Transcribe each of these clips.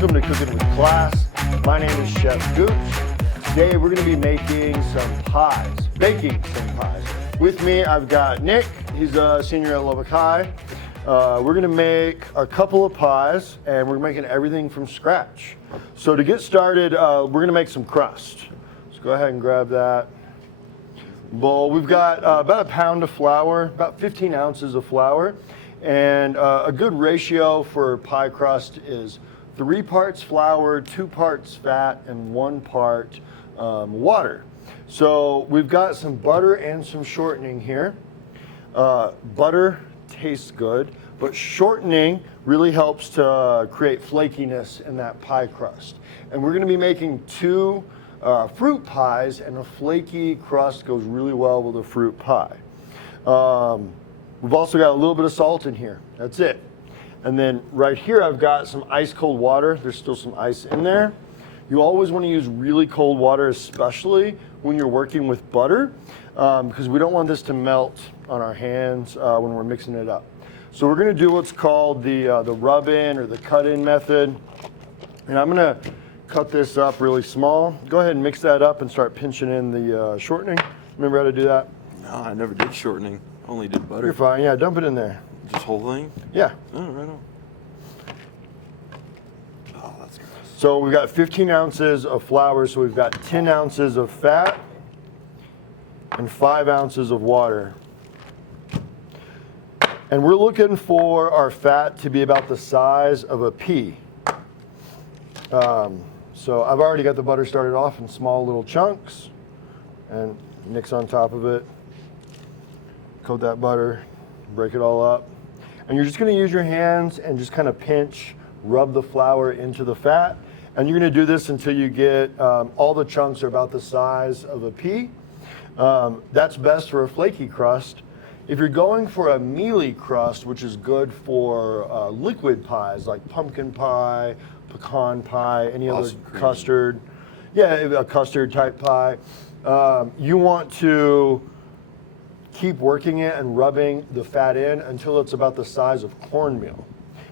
Welcome to Cooking with Class. My name is Chef Gooch. Today we're going to be making some pies, baking some pies. With me I've got Nick, he's a senior at Lubbock High. We're going to make a couple of pies and we're making everything from scratch. So to get started, we're going to make some crust. So go ahead and grab that bowl. We've got about a pound of flour, about 15 ounces of flour. And a good ratio for pie crust is 3 parts flour, 2 parts fat, and 1 part water. So we've got some butter and some shortening here. Butter tastes good, but shortening really helps to create flakiness in that pie crust. And we're going to be making 2 fruit pies, and a flaky crust goes really well with a fruit pie. We've also got a little bit of salt in here. That's it. And then right here I've got some ice cold water. There's still some ice in there. You always want to use really cold water, especially when you're working with butter, because we don't want this to melt on our hands when we're mixing it up. So we're going to do what's called the rub-in or the cut-in method. And I'm going to cut this up really small. Go ahead and mix that up and start pinching in the shortening. Remember how to do that? No, I never did shortening. Only did butter. You're fine. Yeah, dump it in there. This whole thing? Yeah. Oh, right on. Oh, that's gross. So we've got 15 ounces of flour, so we've got 10 ounces of fat and 5 ounces of water. And we're looking for our fat to be about the size of a pea. So I've already got the butter started off in small little chunks and mix on top of it. Coat that butter, break it all up. And you're just going to use your hands and just kind of pinch, rub the flour into the fat. And you're going to do this until you get all the chunks are about the size of a pea. That's best for a flaky crust. If you're going for a mealy crust, which is good for liquid pies like pumpkin pie, pecan pie, any other custard, yeah, a custard type pie, you want to keep working it and rubbing the fat in until it's about the size of cornmeal.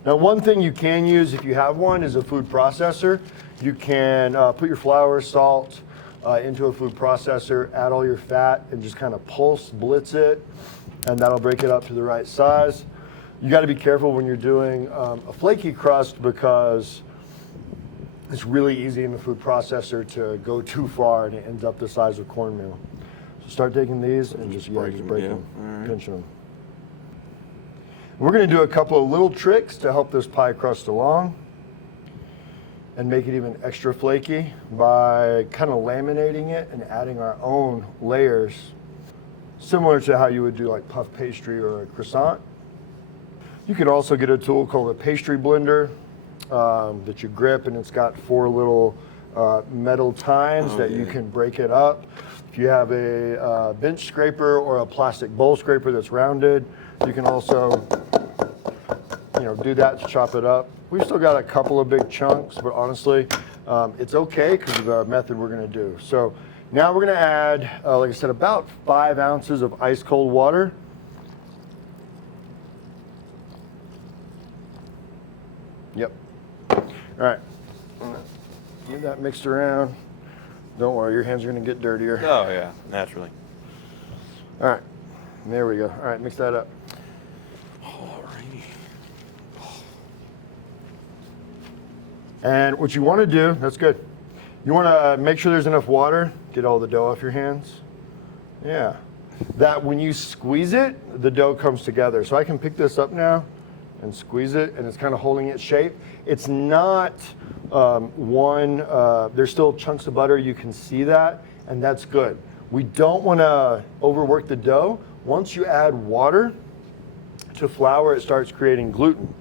Now, one thing you can use if you have one is a food processor. You can put your flour, salt into a food processor, add all your fat, and just kind of blitz it, and that'll break it up to the right size. You got to be careful when you're doing a flaky crust because it's really easy in the food processor to go too far and it ends up the size of cornmeal. So start taking these and just break them, right. Pinching them. We're going to do a couple of little tricks to help this pie crust along and make it even extra flaky by kind of laminating it and adding our own layers, similar to how you would do like puff pastry or a croissant. You can also get a tool called a pastry blender that you grip, and it's got 4 little metal tines that you can break it up. If you have a bench scraper or a plastic bowl scraper that's rounded, you can also do that to chop it up. We've still got a couple of big chunks, but honestly, it's okay because of the method we're going to do. So now we're going to add, like I said, about 5 ounces of ice cold water. Yep. All right. Get that mixed around. Don't worry, your hands are going to get dirtier. Oh, yeah, naturally. All right. There we go. All right, mix that up. Alrighty. And what you want to do, that's good. You want to make sure there's enough water. Get all the dough off your hands. Yeah. That when you squeeze it, the dough comes together. So I can pick this up now and squeeze it, and it's kind of holding its shape. It's not there's still chunks of butter, you can see that, and that's good. We don't want to overwork the dough. Once you add water to flour, it starts creating gluten.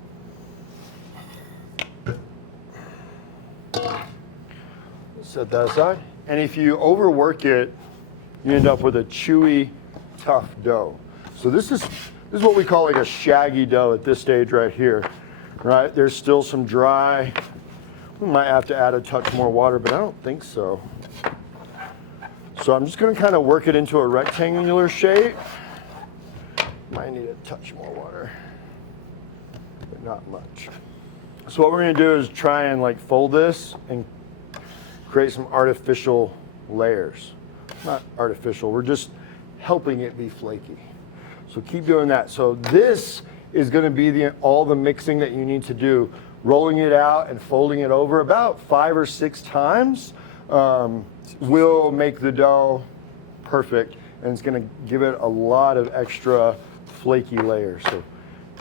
Set that aside. And if you overwork it, you end up with a chewy, tough dough. So this is what we call like a shaggy dough at this stage right here, right? There's still some dry. We might have to add a touch more water, but I don't think so. So I'm just going to kind of work it into a rectangular shape. Might need a touch more water, but not much. So what we're gonna do is try and like fold this and create some artificial layers. Not artificial, we're just helping it be flaky. So keep doing that. So this is gonna be all the mixing that you need to do. Rolling it out and folding it over about 5 or 6 times will make the dough perfect, and it's gonna give it a lot of extra flaky layers. So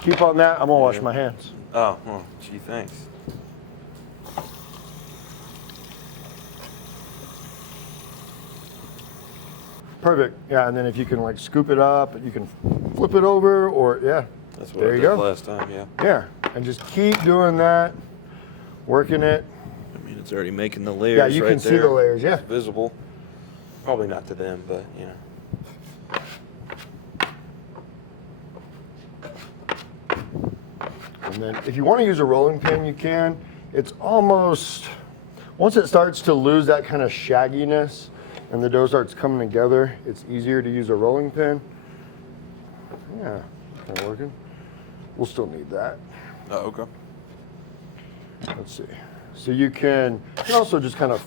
keep on that. I'm gonna wash my hands. Oh, well, gee, thanks. Perfect. Yeah, and then if you can like scoop it up, you can flip it over, or yeah. That's what there I you did go. last time, yeah. Yeah, and just keep doing that, working it. I mean, it's already making the layers. Yeah, you right can see there. the layers. Yeah. It's visible. Probably not to them, but you know. And then if you want to use a rolling pin, you can. It's almost, once it starts to lose that kind of shagginess and the dough starts coming together, it's easier to use a rolling pin. Yeah, kind of working. We'll still need that. Oh, okay. Let's see. So you can also just kind of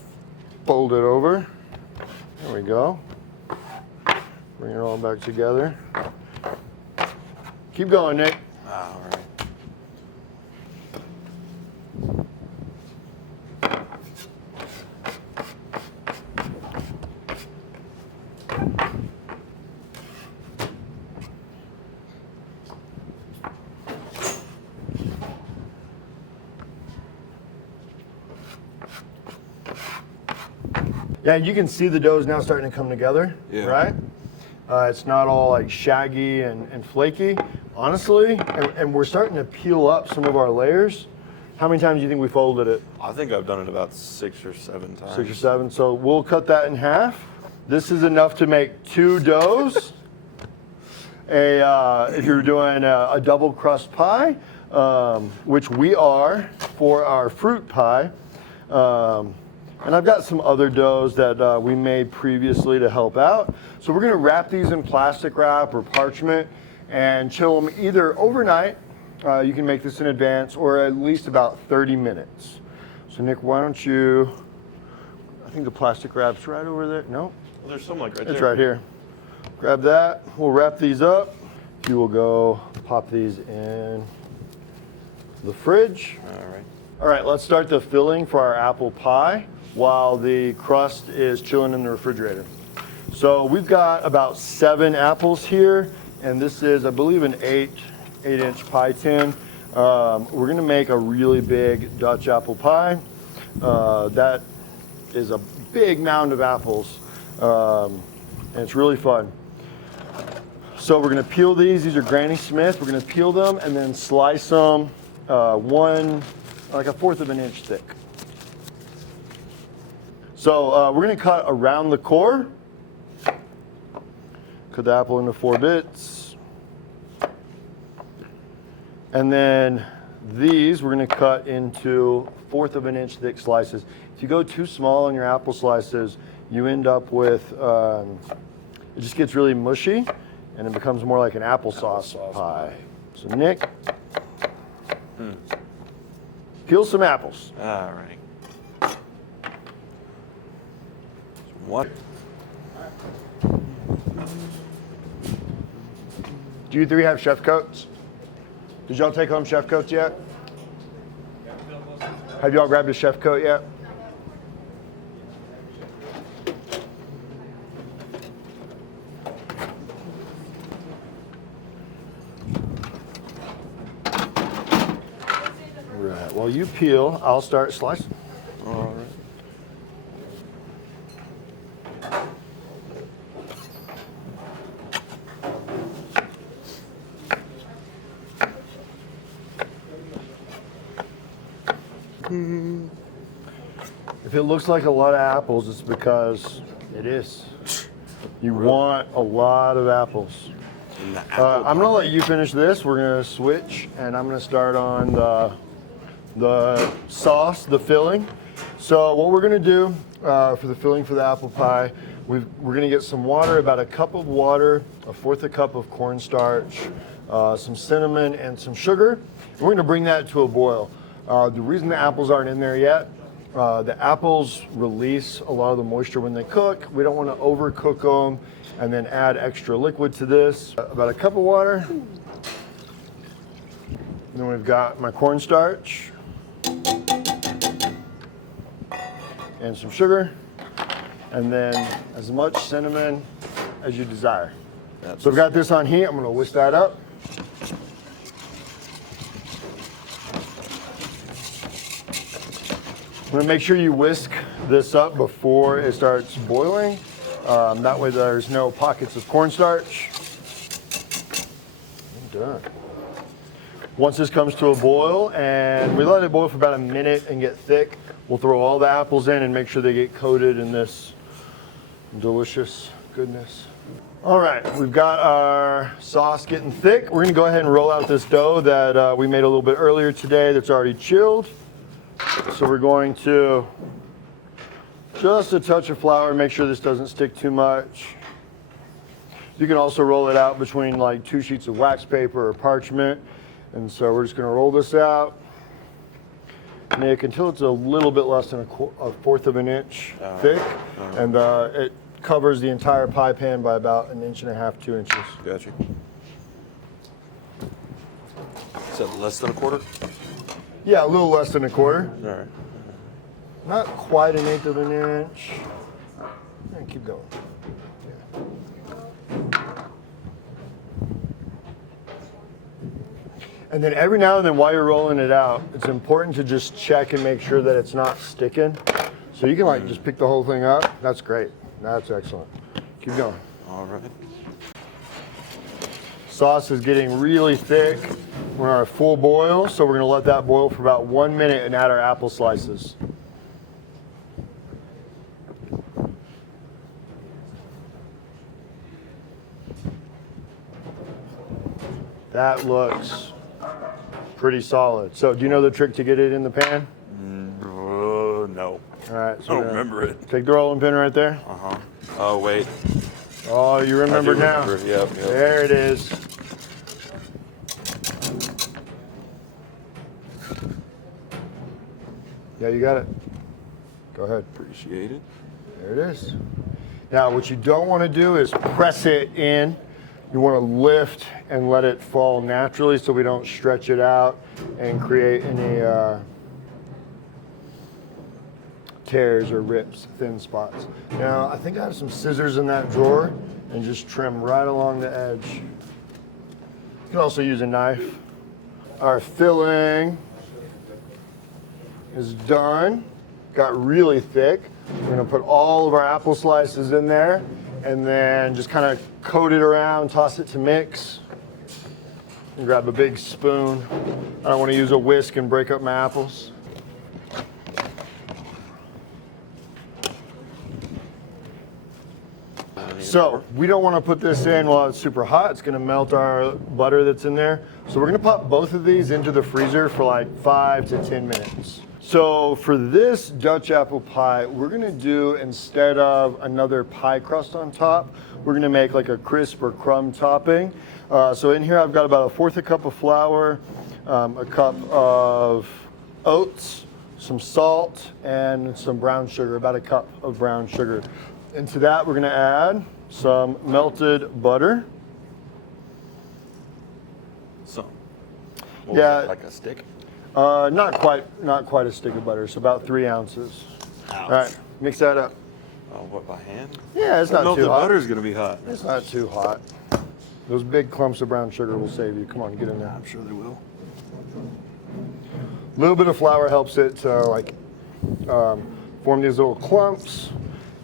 fold it over. There we go. Bring it all back together. Keep going, Nick. All right. Yeah, you can see the dough is now starting to come together, Yeah. right? It's not all like shaggy and flaky, honestly, and we're starting to peel up some of our layers. How many times do you think we folded it? I think I've done it about 6 or 7 times. 6 or 7, so we'll cut that in half. This is enough to make 2 doughs. If you're doing a double crust pie, which we are for our fruit pie. And I've got some other doughs that we made previously to help out. So we're gonna wrap these in plastic wrap or parchment and chill them either overnight, you can make this in advance, or at least about 30 minutes. So Nick, why don't you, I think the plastic wrap's right over there. No, Well, there's some like right it's there. right here. Grab that, we'll wrap these up. You will go pop these in the fridge. All right. All right, let's start the filling for our apple pie while the crust is chilling in the refrigerator. So we've got about 7 apples here, and this is, I believe, an 8-inch pie tin. We're gonna make a really big Dutch apple pie. That is a big mound of apples, and it's really fun. So we're gonna peel these. These are Granny Smith. We're gonna peel them and then slice them like a 1/4 of an inch thick. So we're gonna cut around the core. Cut the apple into 4 bits. And then these we're gonna cut into 1/4 of an inch thick slices. If you go too small in your apple slices, you end up with, it just gets really mushy and it becomes more like an applesauce pie. So Nick, peel some apples. All right. What? Do you 3 have chef coats? Did y'all take home chef coats yet? Have y'all grabbed a chef coat yet? Right, while you peel, I'll start slicing. All right. If it looks like a lot of apples, it's because it is. You want a lot of apples. And the apple I'm gonna let you finish this. We're gonna switch, and I'm gonna start on the sauce, the filling. So what we're gonna do for the filling for the apple pie, we're gonna get some water, about a cup of water, a 1/4 cup of cornstarch, some cinnamon, and some sugar. We're gonna bring that to a boil. The reason the apples aren't in there yet, the apples release a lot of the moisture when they cook. We don't want to overcook them and then add extra liquid to this. About a cup of water. And then we've got my cornstarch and some sugar, and then as much cinnamon as you desire. So I've got this on heat. I'm going to whisk that up. I'm going to make sure you whisk this up before it starts boiling. That way there's no pockets of cornstarch. I'm done. Once this comes to a boil, and we let it boil for about a minute and get thick, we'll throw all the apples in and make sure they get coated in this delicious goodness. All right, we've got our sauce getting thick. We're gonna go ahead and roll out this dough that we made a little bit earlier today that's already chilled. So we're going to just a touch of flour, make sure this doesn't stick too much. You can also roll it out between like 2 sheets of wax paper or parchment. And so we're just gonna roll this out, Nick, until it's a little bit less than a fourth of an inch thick. And it covers the entire pie pan by about 1.5 to 2 inches. Gotcha. Is that less than a quarter? Yeah, a little less than a quarter. All right. Not quite 1/8 of an inch. And keep going. Yeah. And then every now and then while you're rolling it out, it's important to just check and make sure that it's not sticking. So you can like just pick the whole thing up. That's great. That's excellent. Keep going. All right. Sauce is getting really thick. We're on a full boil, so we're gonna let that boil for about 1 minute and add our apple slices. That looks pretty solid. So do you know the trick to get it in the pan? No. All right. So I don't remember it. take the rolling pin right there. Uh-huh. Oh, wait. Oh, you remember now. Remember. Yep. There it is. Yeah, you got it. Go ahead. Appreciate it. There it is. Now, what you don't want to do is press it in. You want to lift and let it fall naturally so we don't stretch it out and create any tears or rips, thin spots. Now, I think I have some scissors in that drawer and just trim right along the edge. You can also use a knife. Our filling is done. Got really thick. We're gonna put all of our apple slices in there and then just kind of coat it around, toss it to mix. And grab a big spoon. I don't want to use a whisk and break up my apples. So we don't want to put this in while it's super hot. It's going to melt our butter that's in there. So we're going to pop both of these into the freezer for like 5 to 10 minutes. So for this Dutch apple pie, we're going to do, instead of another pie crust on top, we're going to make like a crisp or crumb topping. So in here I've got about 1/4 cup of flour, a cup of oats, some salt, and some brown sugar, about a cup of brown sugar. Into that we're going to add some melted butter. Some. Yeah. Like a stick? Not quite a stick of butter. So about 3 ounces. Ouch. All right, mix that up. Oh, what, by hand? Yeah, it's not Melted too hot. butter's gonna be hot. It's not too hot. Those big clumps of brown sugar will save you. Come on, get in there. I'm sure they will. A little bit of flour helps it to form these little clumps.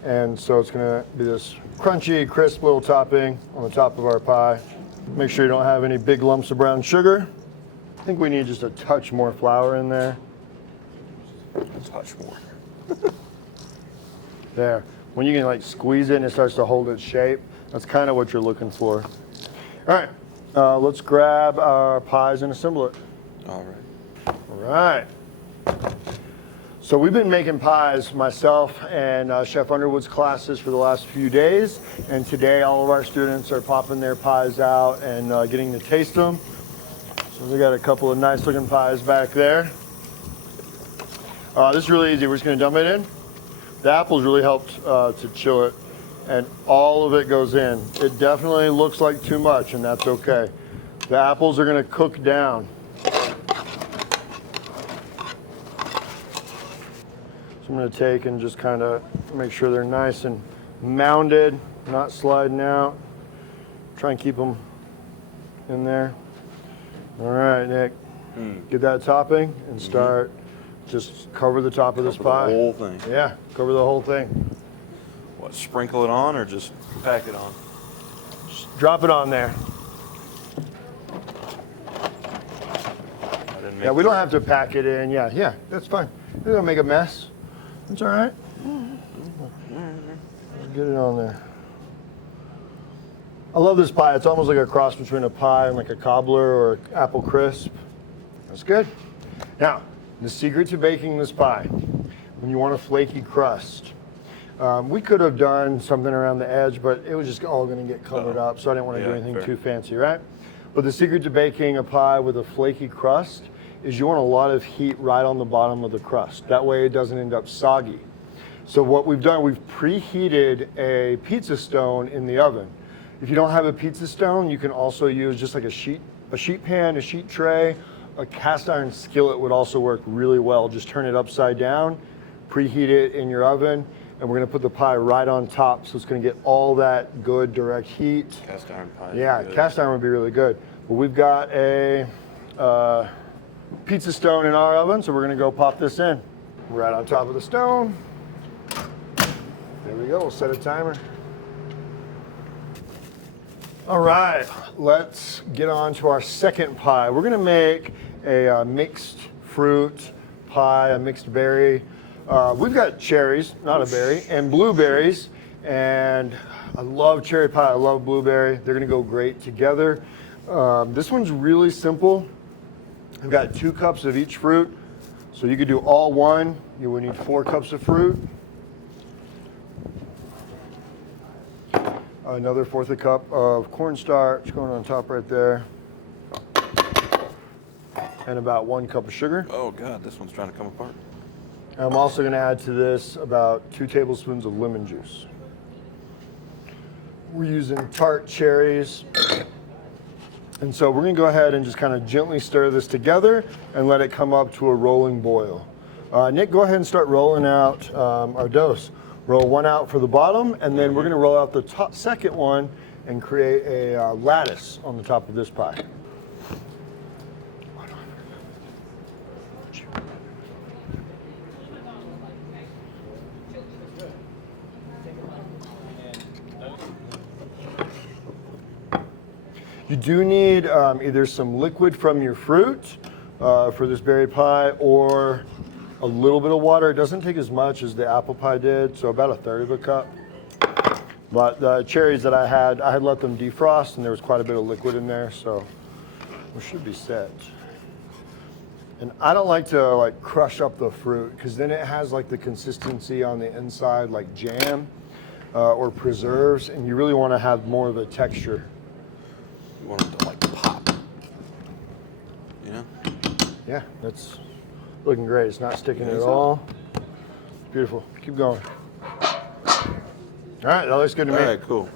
And so it's gonna be this crunchy, crisp little topping on the top of our pie. Make sure you don't have any big lumps of brown sugar. I think we need just a touch more flour in there. A touch more. There. When you can like squeeze it and it starts to hold its shape, that's kind of what you're looking for. All right, let's grab our pies and assemble it. All right. All right. So we've been making pies, myself and Chef Underwood's classes, for the last few days. And today all of our students are popping their pies out and getting to taste them. So we got a couple of nice looking pies back there. This is really easy. We're just gonna dump it in. The apples really helped to chill it, and all of it goes in. It definitely looks like too much, and that's okay. The apples are gonna cook down. So I'm gonna take and just kind of make sure they're nice and mounded, not sliding out. Try and keep them in there. All right, Nick, get that topping and start. Just cover the top of this pie. The whole thing. Yeah, cover the whole thing. What, sprinkle it on or just pack it on? Just drop it on there. Yeah, we don't have to pack it in. Yeah, that's fine. We're gonna make a mess. That's all right. Get it on there. I love this pie. It's almost like a cross between a pie and like a cobbler or apple crisp. That's good. Now, the secret to baking this pie, when you want a flaky crust, we could have done something around the edge, but it was just all going to get covered up, so I didn't want to do anything too fancy, right? But the secret to baking a pie with a flaky crust is you want a lot of heat right on the bottom of the crust. That way it doesn't end up soggy. So what we've done, we've preheated a pizza stone in the oven. If you don't have a pizza stone, you can also use just like a sheet pan, a sheet tray. A cast iron skillet would also work really well. Just turn it upside down, preheat it in your oven, and we're gonna put the pie right on top, so it's gonna get all that good direct heat. Cast iron pie. Yeah, cast iron would be really good. But we've got a pizza stone in our oven, so we're gonna go pop this in. Right on top of the stone. There we go, we'll set a timer. All right, let's get on to our second pie. We're gonna make a mixed fruit pie, a mixed berry. We've got cherries, not a berry, and blueberries. And I love cherry pie, I love blueberry. They're gonna go great together. This one's really simple. I've got 2 cups of each fruit. So you could do all one. You would need 4 cups of fruit. Another 1/4 a cup of cornstarch going on top right there. And about 1 cup of sugar. Oh God, this one's trying to come apart. I'm also gonna add to this about 2 tablespoons of lemon juice. We're using tart cherries. And so we're gonna go ahead and just kind of gently stir this together and let it come up to a rolling boil. Nick, go ahead and start rolling out our dose. Roll one out for the bottom, and then we're gonna roll out the second one and create a lattice on the top of this pie. You do need either some liquid from your fruit for this berry pie, or a little bit of water. It doesn't take as much as the apple pie did, so about 1/3 of a cup. But the cherries that I had let them defrost, and there was quite a bit of liquid in there, so we should be set. And I don't like to crush up the fruit, because then it has like the consistency on the inside like jam or preserves, and you really want to have more of a texture. You want it to like pop. You know? Yeah, that's looking great. It's not sticking at all. Beautiful. Keep going. All right, that looks good to me. All right, cool.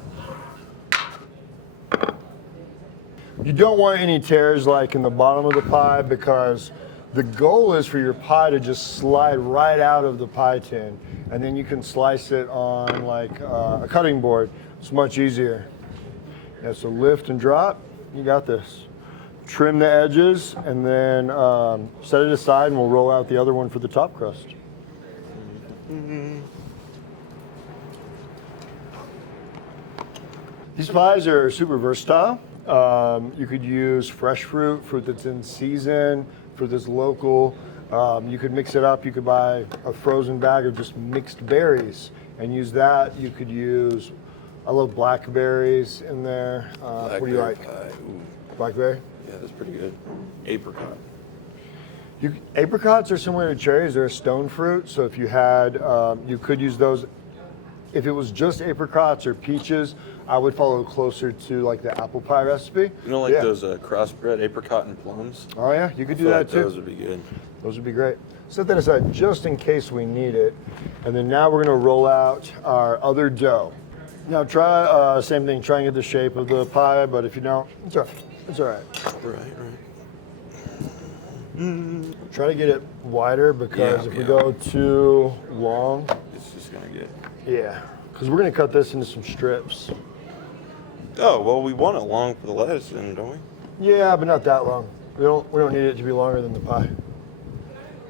You don't want any tears like in the bottom of the pie, because the goal is for your pie to just slide right out of the pie tin, and then you can slice it on like a cutting board. It's much easier. Yeah, so lift and drop. You got this. Trim the edges, and then set it aside, and we'll roll out the other one for the top crust. These pies are super versatile. You could use fresh fruit that's in season, fruit that's local. You could mix it up. You could buy a frozen bag of just mixed berries and use that. You could use, I love blackberries in there. What do you like? Blackberry? Yeah, that's pretty good. Apricot. Apricots are similar to cherries. They're a stone fruit, so if you had, you could use those If it was just apricots or peaches, I would follow closer to like the apple pie recipe. You know, like those crossbred apricot and plums? Oh yeah, you could do that too. Those would be good. Those would be great. Set that aside just in case we need it. And then now we're gonna roll out our other dough. Now try, same thing, try and get the shape of the pie, but if you don't, it's all right. It's all right. Right. Try to get it wider because if we go too long, it's just gonna get. Yeah, because we're gonna cut this into some strips. Oh, well, we want it long for the lettuce then, don't we? Yeah, but not that long. We don't need it to be longer than the pie.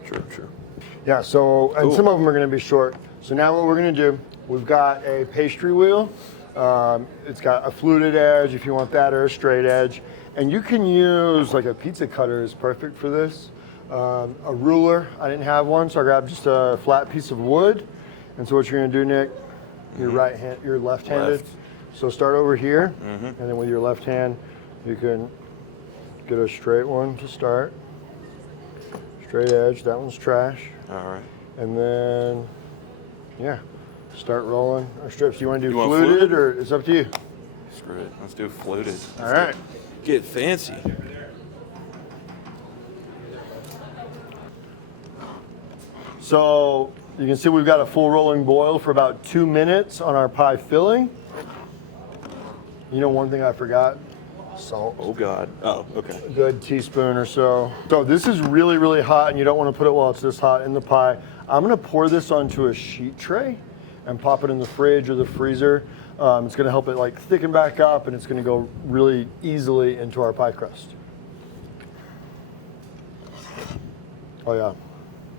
True. Yeah, so, and some of them are gonna be short. So now what we're gonna do, we've got a pastry wheel. It's got a fluted edge if you want that, or a straight edge. And you can use, like a pizza cutter is perfect for this. A ruler, I didn't have one, so I grabbed just a flat piece of wood. And so what you're gonna do, Nick, you're left-handed. Left. So start over here, and then with your left hand, you can get a straight one to start. Straight edge, that one's trash. All right. And then, start rolling our strips. Do you want to do want fluted, or it's up to you? Screw it. Let's do fluted. All right. Get fancy. So you can see we've got a full rolling boil for about 2 minutes on our pie filling. You know, one thing I forgot, salt. Oh God. Oh, okay. A good teaspoon or so. So this is really, really hot, and you don't want to put it while it's this hot in the pie. I'm gonna pour this onto a sheet tray and pop it in the fridge or the freezer. It's gonna help it like thicken back up, and it's gonna go really easily into our pie crust. Oh yeah,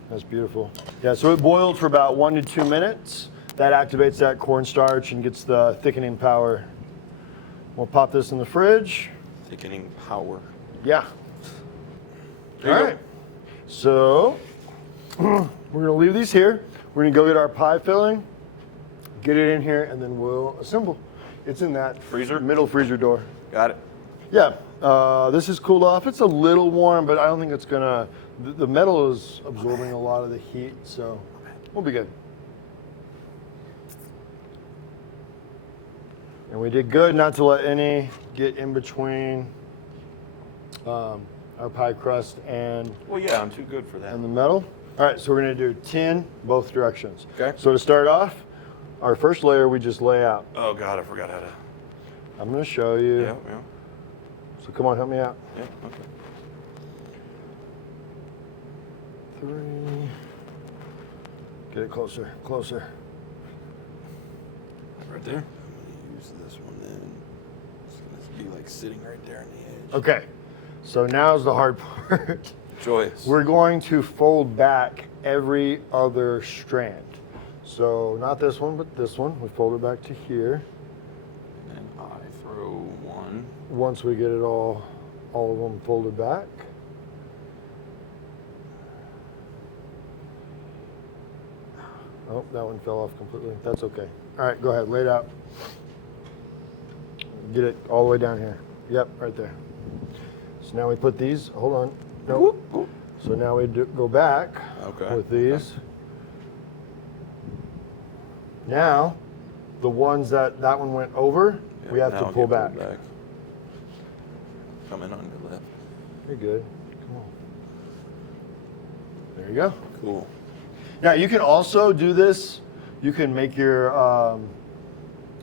that's beautiful. Yeah, so it boiled for about 1 to 2 minutes. That activates that cornstarch and gets the thickening power. We'll pop this in the fridge. Thickening power. Yeah. All right. So we're gonna leave these here. We're gonna go get our pie filling, get it in here, and then we'll assemble. It's in that freezer, middle freezer door. Got it. Yeah. This is cooled off. It's a little warm, but I don't think it's gonna. The metal is absorbing a lot of the heat, so we'll be good. And we did good not to let any get in between our pie crust and Well, yeah, I'm too good for that. and the metal. All right, so we're gonna do 10 both directions. Okay. So to start off, our first layer we just lay out. Oh God, I forgot how to. I'm gonna show you. Yeah. So come on, help me out. Yeah. Okay. 3. Get it closer. Right there. I'm gonna use this one then. It's gonna be like sitting right there on the edge. Okay. So now's the hard part. Joyous. We're going to fold back every other strand. So not this one, but this one. We fold it back to here. And then I throw one. Once we get it all of them folded back. Oh, that one fell off completely. That's okay. All right, go ahead, lay it out. Get it all the way down here. Yep, right there. So now we put these, hold on. Nope. So now we go back with these. Now, the ones that one went over, we have to pull back. Coming on your left. You're good. Come on. There you go. Cool. Now you can also do this. You can make your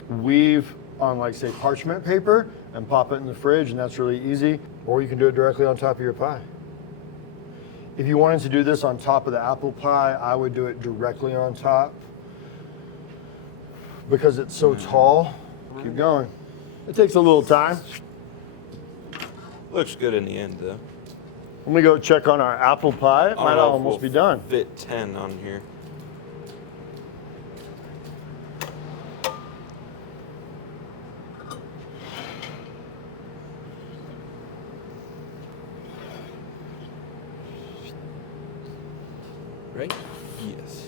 weave on, like, say, parchment paper and pop it in the fridge, and that's really easy. Or you can do it directly on top of your pie. If you wanted to do this on top of the apple pie, I would do it directly on top. Because it's so tall. Keep going. It takes a little time. Looks good in the end, though. Let me go check on our apple pie. It might almost be done. Fit 10 on here. Right? Yes.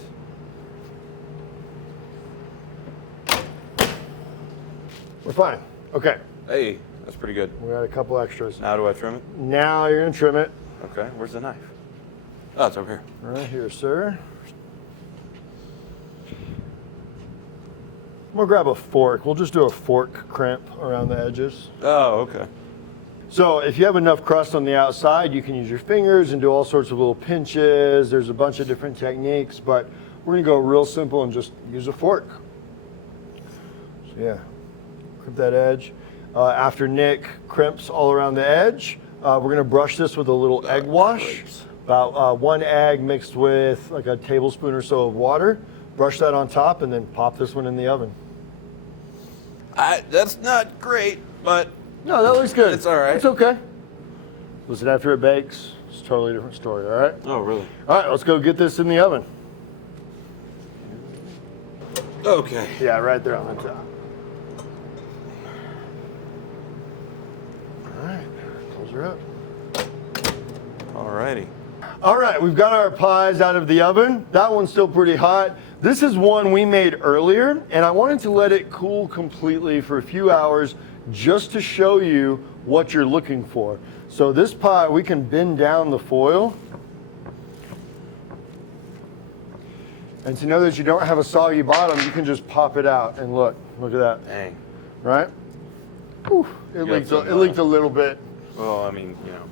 We're fine. Okay. Hey, that's pretty good. We got a couple extras. Now do I trim it? Now you're gonna trim it. Okay, where's the knife? Oh, it's over here. Right here, sir. I'm gonna grab a fork. We'll just do a fork crimp around the edges. Oh, okay. So if you have enough crust on the outside, you can use your fingers and do all sorts of little pinches. There's a bunch of different techniques, but we're gonna go real simple and just use a fork. So yeah, crimp that edge. After Nick crimps all around the edge, we're gonna brush this with a little egg wash. About 1 egg mixed with like a tablespoon or so of water. Brush that on top and then pop this one in the oven. That's not great, but No, that looks good. It's all right. It's okay. Listen, after it bakes, it's a totally different story, all right? oh, really? All right, let's go get this in the oven. Okay. Yeah, right there on the top. All right, close her up. Alrighty. All right, we've got our pies out of the oven. That one's still pretty hot. This is one we made earlier, and I wanted to let it cool completely for a few hours just to show you what you're looking for. So this pie, we can bend down the foil. And to know that you don't have a soggy bottom, you can just pop it out and look at that, Dang. right? Whew, it leaked a little bit. Well, I mean, you know,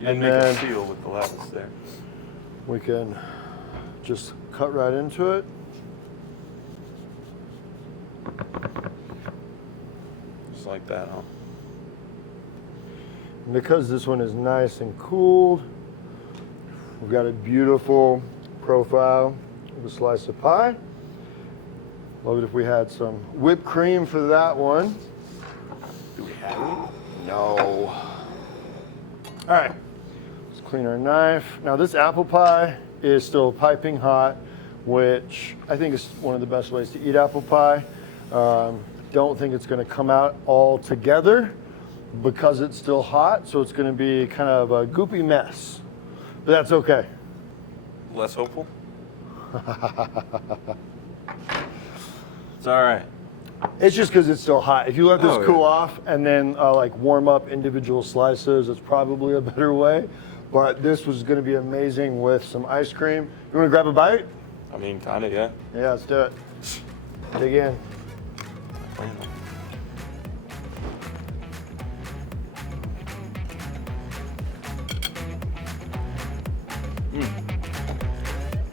you And didn't make then- a seal with the lattice there. We can just cut right into it. Just like that, huh? And because this one is nice and cooled, we've got a beautiful profile of a slice of pie. Love it if we had some whipped cream for that one. Do we have it? No. All right, let's clean our knife. Now this apple pie is still piping hot, which I think is one of the best ways to eat apple pie. Don't think it's gonna come out all together because it's still hot, so it's gonna be kind of a goopy mess, but that's okay. Less hopeful? It's all right. It's just because it's still hot. If you let this Oh, cool yeah. off and then like warm up individual slices, it's probably a better way. But this was gonna be amazing with some ice cream. You wanna grab a bite? I mean, kind of, yeah. Yeah, let's do it. Dig in.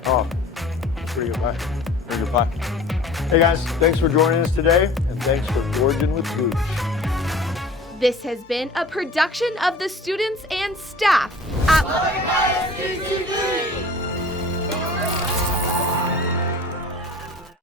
Oh, pretty good pie. Very good pie. Hey guys, thanks for joining us today, and thanks for gorging with Gooch. This has been a production of the students and staff at Lubbock ISD-TV.